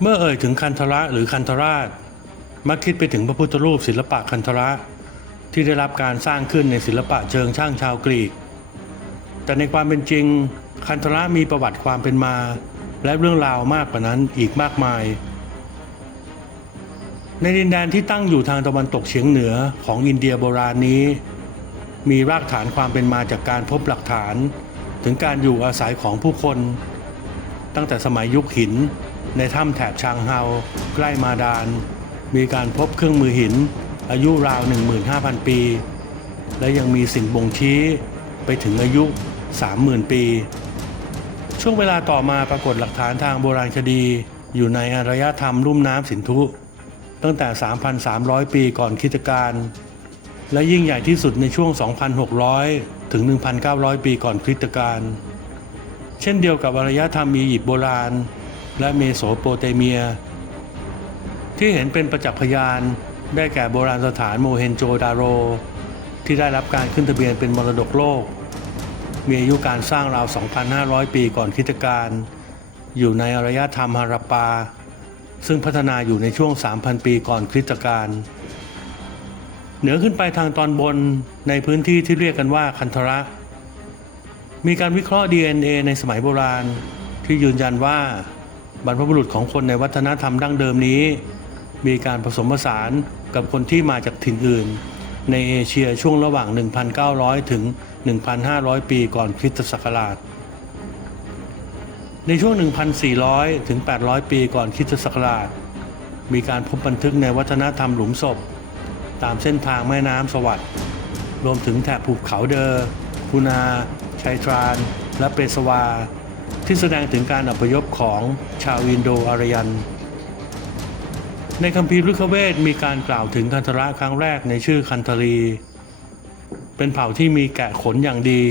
เมื่อเอ่ยถึงคันธระหรือคันธราช มักคิดไปถึงพระพุทธรูปศิลปะคันธระ ที่ได้รับการสร้างขึ้นในศิลปะเชิงช่างชาวกรีก แต่ในความเป็นจริง คันธระมีประวัติความเป็นมา และเรื่องราวมากกว่านั้นอีกมากมาย ในดินแดนที่ตั้งอยู่ทางตะวันตกเฉียงเหนือของอินเดียโบราณนี้ มีรากฐานความเป็นมาจากการพบหลักฐาน ถึงการอยู่อาศัยของผู้คน ตั้งแต่สมัยยุคหิน ในถ้ำแถบชางเฮาใกล้มาดาน มีการพบเครื่องมือหิน อายุราว 15,000 ปี และยังมีสิ่งบ่งชี้ไปถึงอายุ 30,000 ปี ช่วงเวลาต่อมาปรากฏหลักฐานทางโบราณคดี อยู่ในอารยธรรมลุ่มน้ำสินธุ ตั้งแต่ 3,300 ปีก่อนคริสตกาลและยิ่งใหญ่ที่สุดในช่วง 2,600 ถึง 1,900 ปีก่อนคริสตกาลเช่นเดียวกับอารยธรรมอียิปต์โบราณ และเมโสโปเตเมีย ที่เห็นเป็นประจักษ์พยานได้แก่โบราณสถานโมเฮนโจดาโร ที่ได้รับการขึ้นทะเบียนเป็นมรดกโลก มีอายุการสร้างราว 2,500 ปีก่อนคริสตกาลอยู่ในอารยธรรมฮาราปา ซึ่งพัฒนาอยู่ในช่วง 3,000 ปีก่อนคริสตกาลเหนือขึ้นไปทางตอนบนในพื้นที่ที่เรียกกันว่าคันธระ มีการวิเคราะห์ DNA ในสมัยโบราณที่ยืนยันว่า บรรพบุรุษของคนในวัฒนธรรมดั้งเดิมนี้ มีการผสมผสานกับคนที่มาจากถิ่นอื่น ในเอเชียช่วงระหว่าง 1,900 ถึง 1,500 ปีก่อนคริสตศักราช ในช่วง 1,400 ถึง 800 ปีก่อนคริสตศักราช มีการพบบันทึกในวัฒนธรรมหลุมศพ ตามเส้นทางแม่น้ำสวัสด์รวมถึงแถบภูเขาเดอร์พูนาชัยตราน และเปสวา ที่แสดงถึงการอพยพของชาวอินโดอารยัน ในคัมภีร์ฤกขเวทมีการกล่าวถึงคันธระครั้งแรกในชื่อคันธรี เป็นเผ่าที่มีแกะขนอย่างดี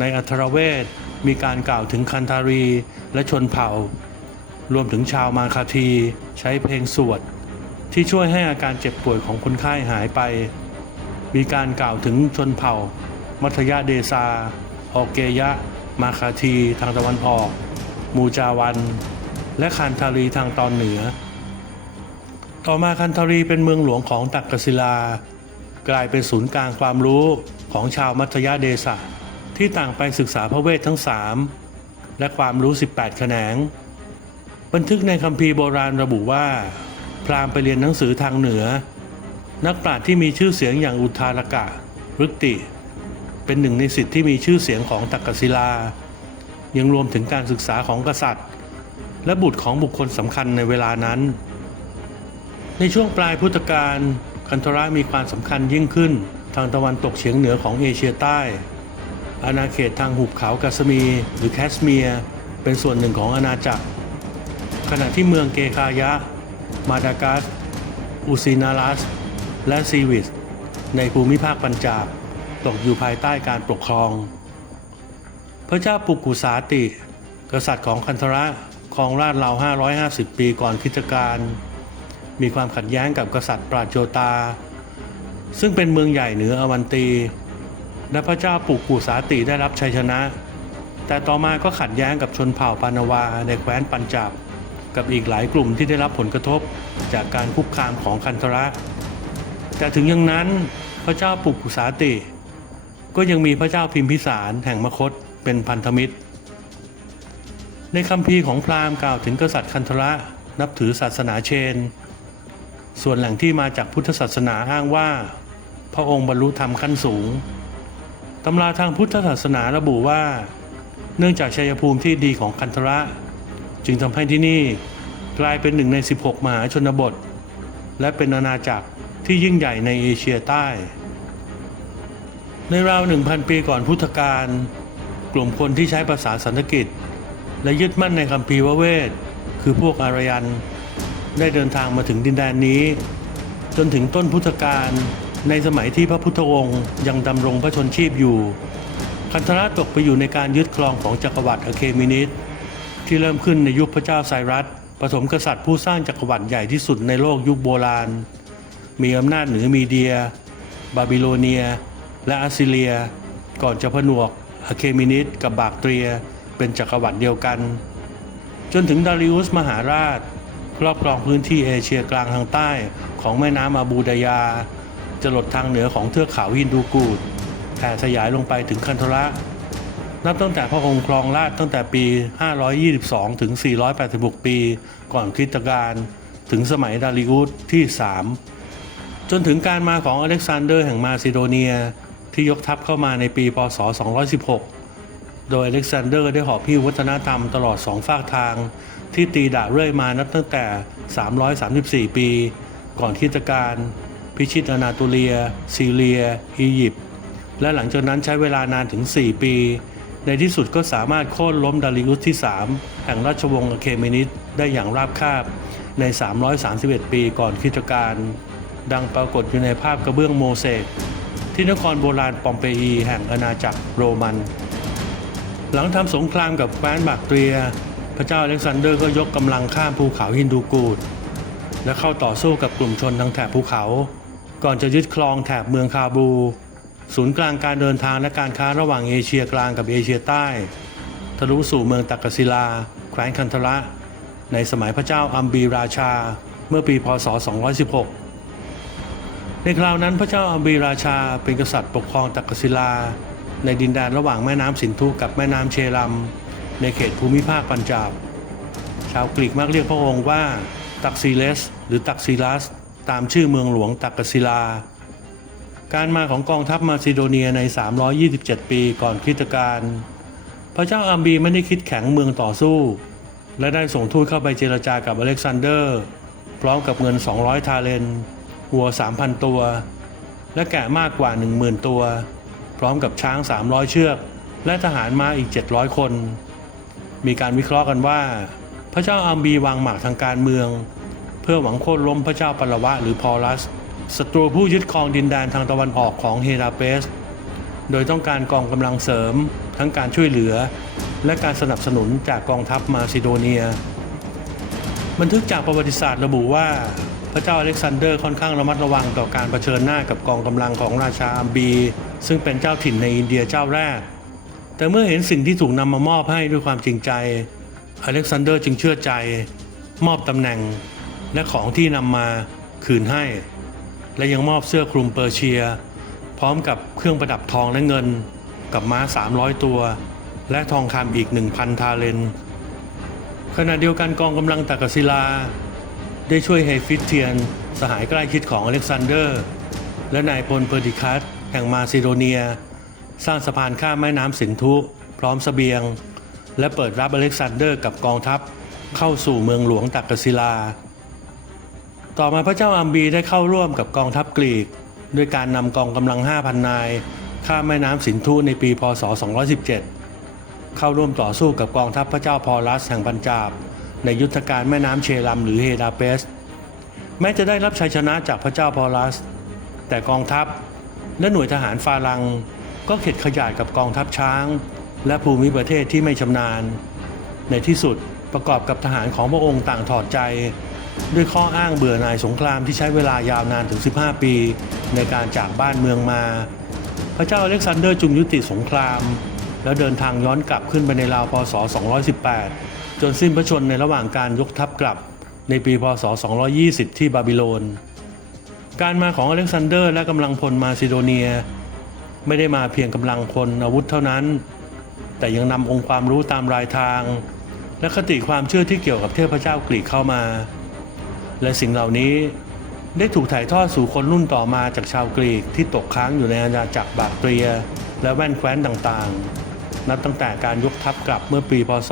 ในอัทรเวทมีการกล่าวถึงคันธารีและชนเผ่า รวมถึงชาวมาคาทีใช้เพลงสวด ที่ช่วยให้อาการเจ็บป่วยของคนไข้หายไป มีการกล่าวถึงชนเผ่า มัธยเดซาออกเกยะ มาคาทีทางตะวันออก มูจาวัน และคันธารีทางตอนเหนือ ต่อมาคันธารีเป็นเมืองหลวงของตักกศิลา กลายเป็นศูนย์กลางความรู้ของชาวมัธยเดสะที่ต่างไปศึกษาพระเวททั้งสามและความรู้ 18 แขนง บันทึกในคัมภีร์โบราณระบุว่า พราหมณ์ไปเรียนหนังสือทางเหนือ นักปราชญ์ที่มีชื่อเสียงอย่างอุทารกะรึกติ เป็นหนึ่งในสิทธิ์ที่มีชื่อเสียงของตักกศิลา ยังรวมถึงการศึกษาของกษัตริย์ และบุตรของบุคคลสำคัญในเวลานั้น ในช่วงปลายพุทธกาลคันธระมีความสำคัญยิ่งขึ้นทางตะวันตกเฉียงเหนือของเอเชียใต้ อาณาเขตทางหุบเขากัสมีหรือแคสเมียร์เป็นส่วนหนึ่งของอาณาจักร ขณะที่เมืองเกคายะ มาดากัส อุซินาลัส และซีวิส ในภูมิภาคปัญจาบ ตกอยู่ภายใต้การปกครอง พระเจ้าปุกกุสาติ กษัตริย์ของคันธระครองราชย์รา 550 ปีก่อนคริสตกาลมีความขัดแย้งกับกษัตริย์ปราโจตา ซึ่งเป็นเมืองใหญ่เหนืออวันตี และพระเจ้าปุกกุสาติได้รับชัยชนะ แต่ต่อมาก็ขัดแย้งกับชนเผ่าปานาวาในแคว้นปัญจาบกับอีกหลายกลุ่มที่ได้รับผลกระทบจากการคุกคามของคันธระ แต่ถึงอย่างนั้นพระเจ้าปุกุสาติ ก็ยังมีพระเจ้าพิมพิสารแห่งมคตเป็นพันธมิตร ในคัมภีร์ของพราหมณ์กล่าวถึงกษัตริย์คันธระนับถือศาสนาเชน ส่วนแหล่งที่มาจากพุทธศาสนาอ้างว่า พระองค์บรรลุธรรมขั้นสูงตำราทางพุทธศาสนาระบุว่า เนื่องจากชัยภูมิที่ดีของคันธระ จึงทำให้ที่นี่กลายเป็นหนึ่งใน 16 มหาชนบท และเป็นอาณาจักรที่ยิ่งใหญ่ในเอเชียใต้ ในราว 1,000 ปีก่อนพุทธกาลกลุ่มคนที่ใช้ภาษาสันสกฤต และยึดมั่นในคัมภีวเวท คือพวกอารยัน ได้เดินทางมาถึงดินแดนนี้ จนถึงต้นพุทธกาลในสมัยที่พระพุทธองค์ยังดำรงพระชนชีพอยู่ คันธระตกไปอยู่ในการยึดครองของจักรวรรดิอะเคมินิสที่เริ่มขึ้นในยุคพระเจ้าไซรัสปฐมกษัตริย์ผู้สร้างจักรวรรดิใหญ่ที่สุดในโลกยุคโบราณ มีอำนาจเหนือมีเดีย บาบิโลเนีย และอัสซีเรีย ก่อนจะผนวกอะเคมินิสกับบากเตรีย เป็นจักรวรรดิเดียวกัน จนถึงดาริอุสมหาราชครอบครองพื้นที่เอเชียกลางทางใต้ของแม่น้ำอาบูดายาจะหลดทางเหนือของเทือกเขาฮินดูกูดแผ่สยายลงไปถึงคันธระ นับตั้งแต่พระองค์ครองราชตั้งแต่ปี 522 ถึง 486 ปี ก่อนคริสตกาลถึงสมัยดาริอุสที่ 3 จนถึงการมาของอเล็กซานเดอร์แห่งมาซิโดเนีย ที่ยกทัพเข้ามาในปีพศ 216 โดยอเล็กซานเดอร์ได้หอบพิ้ววัฒนธรรมตลอดสองฝากทาง ที่ตีดาเรื่อยมานับตั้งแต่ 334 ปี ก่อนคริสตกาลพิชิตอนาโตเลีย ซีเรีย อียิปต์ และหลังจากนั้นใช้เวลานานถึง 4 ปี ในที่สุดก็สามารถโค่นล้มดาริอุสที่ 3 แห่งราชวงศ์อเคเมนิสได้อย่างราบคาบใน 331 ปีก่อนคริสตกาลดังปรากฏอยู่ในภาพกระเบื้องโมเสก ที่นครโบราณปอมเปอีแห่งอาณาจักรโรมัน หลังทำสงครามกับแคว้นบากเตรีย พระเจ้าอเล็กซานเดอร์ก็ยกกำลังข้ามภูเขาฮินดูกูด และเข้าต่อสู้กับกลุ่มชนทางแถบภูเขา ก่อนจะยึดครองแถบเมืองคาบู ศูนย์กลางการเดินทางและการค้าระหว่างเอเชียกลางกับเอเชียใต้ทะลุสู่เมืองตักกศิลา แคว้นคันธระ ในสมัยพระเจ้าอัมบีราชา เมื่อปีพศ 216 ในคราวนั้นพระเจ้าอัมบีราชาเป็นกษัตริย์ปกครองตักกศิลา ในดินแดนระหว่างแม่น้ำสินธุกับแม่น้ำเชลัม ในเขตภูมิภาคปัญจาบ ชาวกรีกมักเรียกพระองค์ว่า ตักซีเลส หรือตักซีลัส ตามชื่อเมืองหลวงตักกศิลา การมาของกองทัพมาซิโดเนียใน 327 ปีก่อนคริสตกาลพระเจ้าอัมบีไม่ได้คิดแข็งเมืองต่อสู้ และได้ส่งทูตเข้าไปเจรจากับอเล็กซานเดอร์ พร้อมกับเงิน 200 ทาเลน วัว 3,000 ตัว และแกะมากกว่า 10,000 ตัว พร้อมกับช้าง 300 เชือก และทหารม้าอีก 700 คน มีการวิเคราะห์กันว่า พระเจ้าอัมบีวางหมากทางการเมือง เพื่อหวังโค่นล้มพระเจ้าปลวะหรือพอลัสศัตรูผู้ยึดครองดินแดนทางตะวันออกของเฮราเปส โดยต้องการกองกำลังเสริม ทั้งการช่วยเหลือ และการสนับสนุนจากกองทัพมาซิโดเนีย บันทึกจากประวัติศาสตร์ระบุว่า ระเจ้าอเล็กซานเดอร์ค่อนข้างระมัดระวังต่อการเผชิญหน้ากับกองกำลังของราชาอัมบี ซึ่งเป็นเจ้าถิ่นในอินเดียเจ้าแรก แต่เมื่อเห็นสิ่งที่ถูกนำมามอบให้ด้วยความจริงใจ อเล็กซานเดอร์จึงเชื่อใจ มอบตำแหน่ง และของที่นำมาคืนให้ และยังมอบเสื้อคลุมเปอร์เชีย พร้อมกับเครื่องประดับทองและเงิน กับม้า 300 ตัว และทองคำอีก 1,000 ทาเลนขณะเดียวกันกองกำลังตักกศิลา ได้ช่วยเฮฟิสเทียน สหายใกล้ชิดของอเล็กซานเดอร์ และนายพลเพอร์ดิคัสแห่งมาซิโดเนีย สร้างสะพานข้ามแม่น้ำสินธุ พร้อมสเสบียง และเปิดรับอเล็กซานเดอร์กับกองทัพเข้าสู่เมืองหลวงตักกศิลา ต่อมาพระเจ้าอัมบีได้เข้าร่วมกับกองทัพกรีก ด้วยการนำกองกำลัง 5,000 นาย ข้ามแม่น้ำสินธุในปีพศ 217 เข้าร่วมต่อสู้กับกองทัพพระเจ้าพอลัสแห่งปัญจาบ ในยุทธการแม่น้ำเชลัมหรือเฮดาเปส แม้จะได้รับชัยชนะจากพระเจ้าพอลัส แต่กองทัพและหน่วยทหารฟาลังก็เข็ดขยาดกับกองทัพช้าง และภูมิประเทศที่ไม่ชำนาญ ในที่สุดประกอบกับทหารของพระองค์ต่างถอดใจ ด้วยข้ออ้างเบื่อหน่ายสงครามที่ใช้เวลายาวนานถึง 15 ปี ในการจากบ้านเมืองมา พระเจ้าอเล็กซานเดอร์จุงยุติสงคราม แล้วเดินทางย้อนกลับขึ้นไปในราวพศ 218 จนสิ้นพระชนในระหว่างการยกทัพกลับในปีพศ 220 ที่บาบิโลน การมาของอเล็กซานเดอร์และกำลังพลมาซิโดเนีย ไม่ได้มาเพียงกำลังคนอาวุธเท่านั้น แต่ยังนำองค์ความรู้ตามรายทาง และคติความเชื่อที่เกี่ยวกับเทพเจ้ากรีกเข้ามา และสิ่งเหล่านี้ได้ถูกถ่ายทอดสู่คนรุ่นต่อมาจากชาวกรีกที่ตกค้างอยู่ในอาณาจักรบากเตรีย และแว่นแคว้นต่างๆ นับตั้งแต่การยกทัพกลับเมื่อปีพศ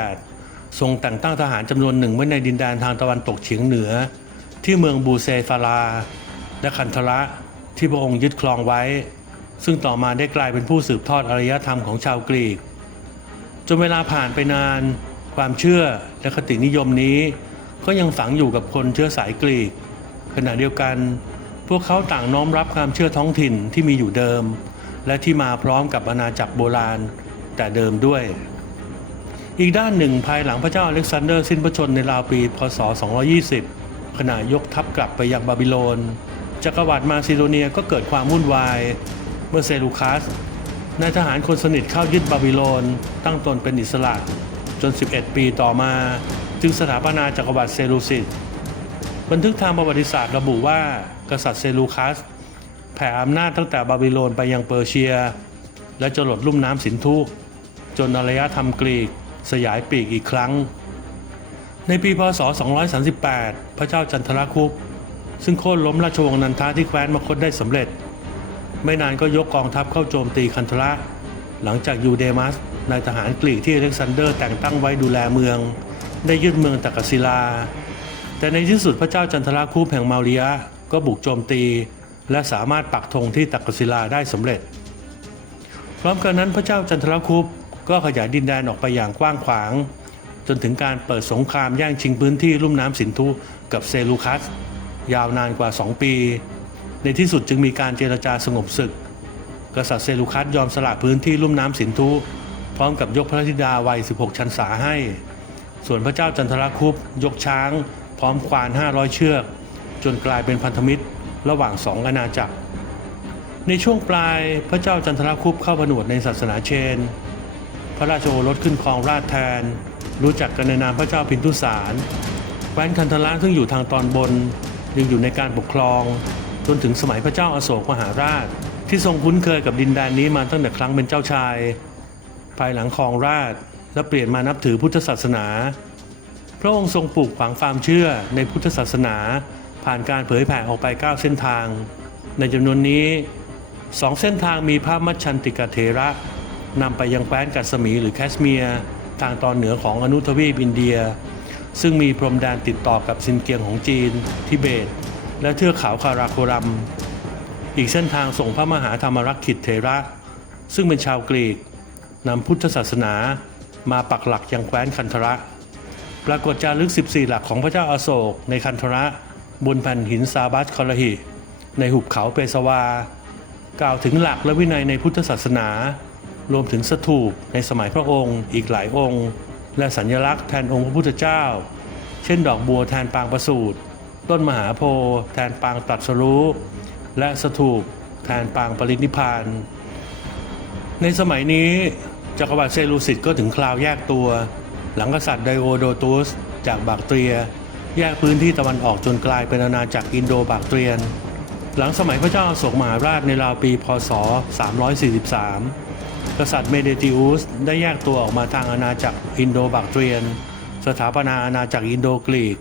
218 ทรงแต่งตั้งทหารจำนวนหนึ่งไว้ในดินแดนทางตะวันตกเฉียงเหนือ ที่เมืองบูเซฟาราและคันธระที่พระองค์ยึดครองไว้ ซึ่งต่อมาได้กลายเป็นผู้สืบทอดอารยธรรมของชาวกรีก จนเวลาผ่านไปนาน ความเชื่อและคตินิยมนี้ ก็ยังฝังอยู่กับคนเชื้อสายกรีก ขณะเดียวกัน พวกเขาต่างน้อมรับความเชื่อท้องถิ่นที่มีอยู่เดิม และที่มาพร้อมกับอาณาจักรโบราณแต่เดิมด้วย อีกด้านหนึ่งภายหลังพระเจ้าอเล็กซานเดอร์สิ้นพระชนในราวปี พศ 220 ขณะยกทัพกลับไปยังบาบิโลน จักรวรรดิมาซิโดเนียก็เกิดความวุ่นวาย เมื่อเซลูคัสนายทหารคนสนิทเข้ายึดบาบิโลน ตั้งตนเป็นอิสระจน 11 ปีต่อมา จึงสถาปนาจักรวรรดิเซลูซิดบันทึกทางประวัติศาสตร์ระบุว่ากษัตริย์เซลูคัส แผ่อำนาจตั้งแต่บาบิโลนไปยังเปอร์เซีย และจรดลุ่มน้ำสินธุจนอารยธรรมกรีกสยายปีกอีกครั้ง ในปีพศ 238 พระเจ้าจันทรคุปซึ่งโค่นล้มราชวงศ์นันทาที่แคว้นมคตได้สำเร็จ ไม่นานก็ยกกองทัพเข้าโจมตีคันธระ หลังจากยูเดมัสนายทหารกรีกที่อเล็กซานเดอร์แต่งตั้งไว้ดูแลเมือง ได้ยึดเมืองตักกศิลา แต่ในที่สุดพระเจ้าจันทรคุปแห่งมาเรียก็บุกโจมตี และสามารถปักธงที่ตักกศิลาได้สำเร็จ พร้อมกันนั้นพระเจ้าจันทรคุปก็ขยายดินแดนออกไปอย่างกว้างขวาง จนถึงการเปิดสงครามแย่งชิงพื้นที่ลุ่มน้ำสินธุกับเซลูคัส ยาวนานกว่า 2 ปี ในที่สุดจึงมีการเจรจาสงบศึก กษัตริย์เซลูคัสยอมสละพื้นที่ลุ่มน้ำสินธุพร้อมกับยกพระธิดาวัย 16 ชันษาให้ ส่วนพระเจ้าจันทรคุปยกช้าง พร้อมควาน 500 เชือก จนกลายเป็นพันธมิตร ระหว่างสองอาณาจักร ในช่วงปลายพระเจ้าจันทรคุปเข้าผนวดในศาสนาเชน พระราชโอรสขึ้นครองราชแทน รู้จักกันในนามพระเจ้าพินทุสารแคว้นคันธละซึ่งอยู่ทางตอนบนยังอยู่ในการปกครอง จนถึงสมัยพระเจ้าอาโศกมหาราช ที่ทรงคุ้นเคยกับดินแดนนี้มาตั้งแต่ครั้งเป็นเจ้าชาย ภายหลังครองราชและเปลี่ยนมานับถือพุทธศาสนา พระองค์ทรงปลูกฝังความเชื่อในพุทธศาสนา ผ่านการเผยแผ่ออกไป 9 เส้นทาง ในจำนวนนี้สองเส้นทางมีพระมัชชันติกเถระนำไปยังแคว้นกัสมีหรือแคชเมียร์ทางตอนเหนือของอนุทวีปอินเดีย ซึ่งมีพรมแดนติดต่อกับซินเกียงของจีน ทิเบต และเทือกเขาคาราโครัม อีกเส้นทางส่งพระมหาธรรมรักขิตเถระ ซึ่งเป็นชาวกรีกนำพุทธศาสนามาปักหลักยังแคว้นคันธระ ปรากฏจารึก 14 หลักของพระเจ้าอาโศกในคันธระ บนแผ่นหินซาบัสคอลหิ ในหุบเขาเปสวา กล่าวถึงหลักและวินัยในพุทธศาสนา รวมถึงสถูปในสมัยพระองค์ อีกหลายองค์ และสัญลักษณ์แทนองค์พระพุทธเจ้า เช่นดอกบัวแทนปางประสูติต้นมหาโพธิ์แทนปางตรัสรู้และสถูปแทนปางปรินิพาน ในสมัยนี้จักรวรรดิเซลูซิดก็ถึงคราวแยกตัว หลังกษัตริย์ไดโอโดตุสจากบากเตรีย แยกพื้นที่ตะวันออกจนกลายเป็นอาณาจักรอินโดบากเตรียน หลังสมัยพระเจ้าอโศกมหาราชในราวปี พศ 343 กษัตริย์เมเดติอุสได้แยกตัวออกมาทางอาณาจักรอินโดบากเตรียน สถาปนาอาณาจักรอินโดกรีก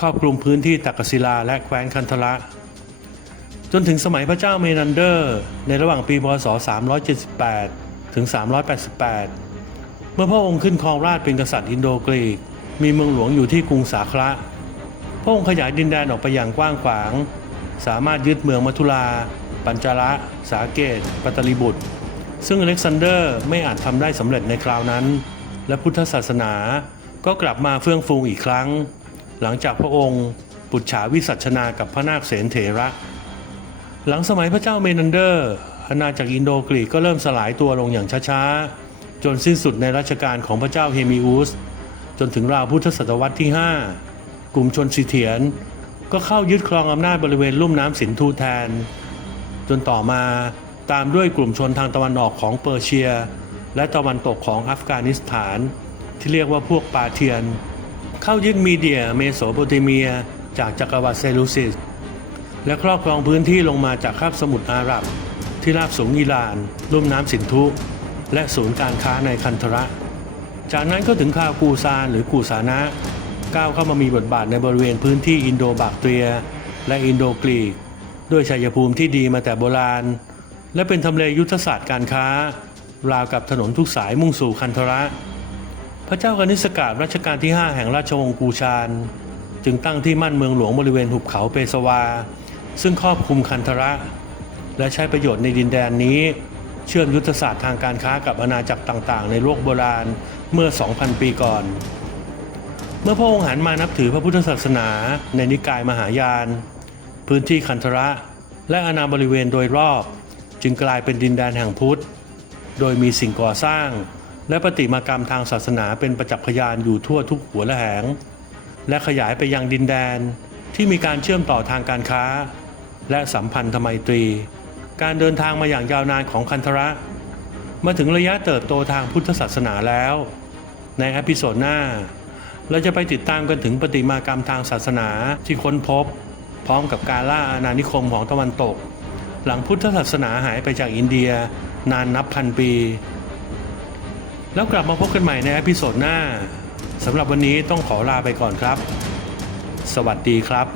ครอบคลุมพื้นที่ตักกศิลาและแคว้นคันธละ จนถึงสมัยพระเจ้าเมนันเดอร์ ในระหว่างปี พศ 378 ถึง 388 เมื่อพระองค์ขึ้นครองราชเป็นกษัตริย์อินโดกรีกมีเมืองหลวงอยู่ที่กรุงสาคระ พระองค์ขยายดินแดนออกไปอย่างกว้างขวาง สามารถยึดเมืองมัทุลาปัญจาระ สาเกต ปัตตลิบุตร ซึ่งอเล็กซานเดอร์ไม่อาจทำได้สำเร็จในคราวนั้น และพุทธศาสนาก็กลับมาเฟื่องฟูอีกครั้ง หลังจากพระองค์ปุจฉาวิสัชนากับพระนาคเสนเถระ หลังสมัยพระเจ้าเมนันเดอร์อาณาจักรอินโดกรีกก็เริ่มสลายตัวลงอย่างช้าๆ จนสิ้นสุดในรัชกาลของพระเจ้าเฮมิอุสจนถึงราวพุทธศตวรรษที่ 5 กลุ่มชนสิเถียน ก็เข้ายึดครองอำนาจบริเวณลุ่มน้ำสินธุแทน จนต่อมาตามด้วยกลุ่มชนทางตะวันออกของเปอร์เซีย และตะวันตกของอัฟกานิสถาน ที่เรียกว่าพวกปาเทียน เข้ายึดมีเดียเมโสโปเตเมีย จากจักรวรรดิเซลูซิสและครอบครองพื้นที่ลงมาจากคาบสมุทรอาหรับ ที่ราบสูงอิหร่าน ลุ่มน้ำสินธุ และศูนย์การค้าในคันธระ จากนั้นก็ถึงคาวกูซานหรือกูสานะ ก้าวเข้ามามีบทบาทในบริเวณพื้นที่อินโดบากเตีย และอินโดกรีก ด้วยชัยภูมิที่ดีมาแต่โบราณ และเป็นทำเลยุทธศาสตร์การค้า ราวกับถนนทุกสายมุ่งสู่คันธระ พระเจ้ากนิษการัชกาลที่ 5 แห่งราชวงศ์กูชาน จึงตั้งที่มั่นเมืองหลวงบริเวณหุบเขาเปสวา ซึ่งครอบคลุมคันธระ และใช้ประโยชน์ในดินแดนนี้ เชื่อมยุทธศาสตร์ทางการค้ากับอาณาจักรต่าง ๆ ในโลกโบราณเมื่อ 2,000 ปีก่อน เมื่อพระองค์หันมานับถือพระพุทธศาสนาในนิกายมหายาน พื้นที่คันธระ และอาณาบริเวณโดยรอบ จึงกลายเป็นดินแดนแห่งพุทธ โดยมีสิ่งก่อสร้าง และประติมากรรมทางศาสนาเป็นประจักษ์พยานอยู่ทั่วทุกหัวและแหง และขยายไปยังดินแดนที่มีการเชื่อมต่อทางการค้า และสัมพันธไมตรี การเดินทางมาอย่างยาวนานของคันธระมาถึงระยะเติบโตทางพุทธศาสนาแล้ว ในอพิโซดหน้า เราจะไปติดตามกันถึงปฏิมากรรมทางศาสนาที่ค้นพบ พร้อมกับการล่าอาณานิคมของตะวันตก หลังพุทธศาสนาหายไปจากอินเดีย นานนับพันปี แล้วกลับมาพบกันใหม่ในอพิโซดหน้าสำหรับวันนี้ต้องขอลาไปก่อนครับ สวัสดีครับ